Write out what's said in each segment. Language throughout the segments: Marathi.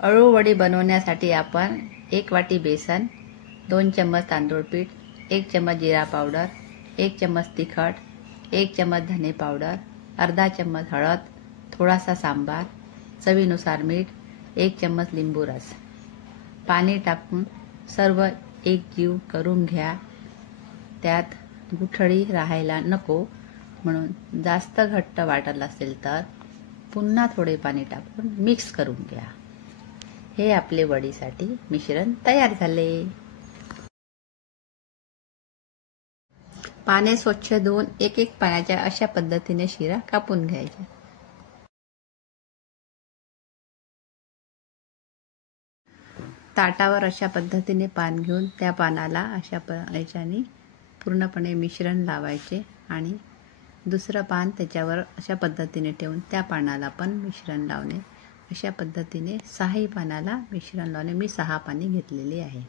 अळूवडी बनवण्यासाठी आपण 1 वाटी बेसन, 2 चम्मच तांदूळ पीठ, 1 चम्मच जिरा पावडर, 1 चम्मच तिखट, 1 चम्मच धने पावडर, अर्धा चम्मच हळद, थोडासा सांबार, चवीनुसार मीठ, 1 चम्मच लिंबू रस, पाणी टाकून सर्व एकजीव करून घ्या। त्यात गुठळी राहायला नको म्हणून जास्त घट्ट वाटत असेल तर पुन्हा थोडे पाणी टाकून मिक्स करून घ्या। हे आपले वडीसाठी मिश्रण तयार झाले। पाने स्वच्छ धुवून एक एक पाण्याच्या अशा पद्धतीने शिरा कापून घ्यायच्या। ताटावर अशा पद्धतीने पान घेऊन त्या पानाला अशा याच्याने पूर्णपणे मिश्रण लावायचे आणि दुसरं पान त्याच्यावर अशा पद्धतीने ठेवून त्या पानाला पण मिश्रण लावणे। अशा पद्धतीने 6 पानाला मिश्रण लावणे। मी 6 पाने घेतलेली आहे।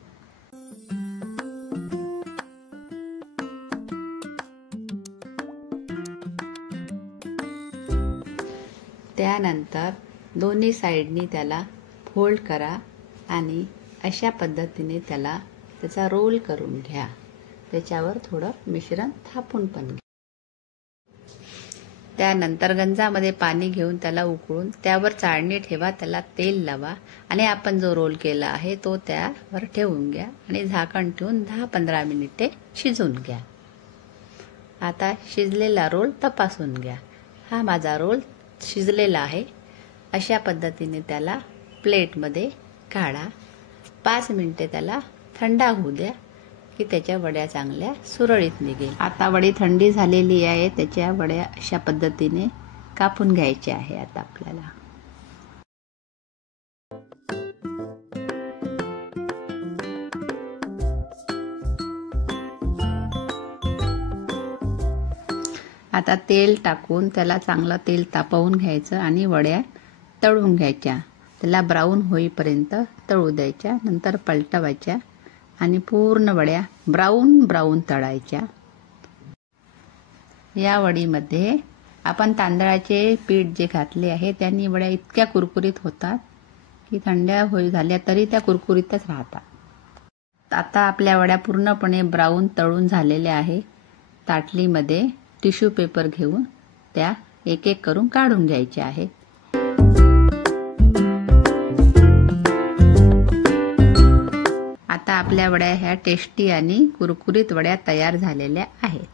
त्यानंतर दोन्ही साइडनी त्याला फोल्ड करा आणि अशा पद्धतीने त्याचा रोल करून घ्या। त्याच्यावर थोडं मिश्रण थापून पण घ्या। त्यानंतर गंजामध्ये पाणी घेऊन त्याला उकळून त्यावर चाळणी ठेवा, त्याला तेल लावा आणि आपण जो रोल केला आहे तो त्यावर ठेवून घ्या आणि झाकण ठेवून 10-15 मिनिटे शिजवून घ्या। आता शिजलेला रोल तपासून घ्या। हा माझा रोल शिजलेला आहे। अशा पद्धतीने त्याला प्लेटमध्ये काढा। 5 मिनिटे त्याला थंड होऊ द्या की त्याच्या वड्या चांगल्या सुरळीत निघेल। आता वडी थंडी झालेली आहे, त्याच्या वड्या अशा पद्धतीने कापून घ्यायच्या आहे। आता आपल्याला आता तेल टाकून त्याला चांगलं तेल तापवून घ्यायचं आणि वड्या तळून घ्यायच्या। त्याला ब्राऊन होईपर्यंत तळू द्यायच्या, नंतर पलटवायच्या आणि पूर्ण वड्या ब्राऊन तळायच्या। या वडीमध्ये आपण तांदळाचे पीठ जे घातले आहे त्यांनी वड्या इतक्या कुरकुरीत होतात की थंड झाल्या तरी त्या कुरकुरीतच राहतात। आता आपल्या वड्या पूर्णपणे ब्राऊन तळून झालेल्या आहे। ताटलीमध्ये टिश्यू पेपर घेऊन त्या एक एक करून काढून घ्यायच्या आहेत। आता आपल्या वड्या ह्या टेस्टी आणि कुरकुरीत वड्या तयार झालेल्या आहेत।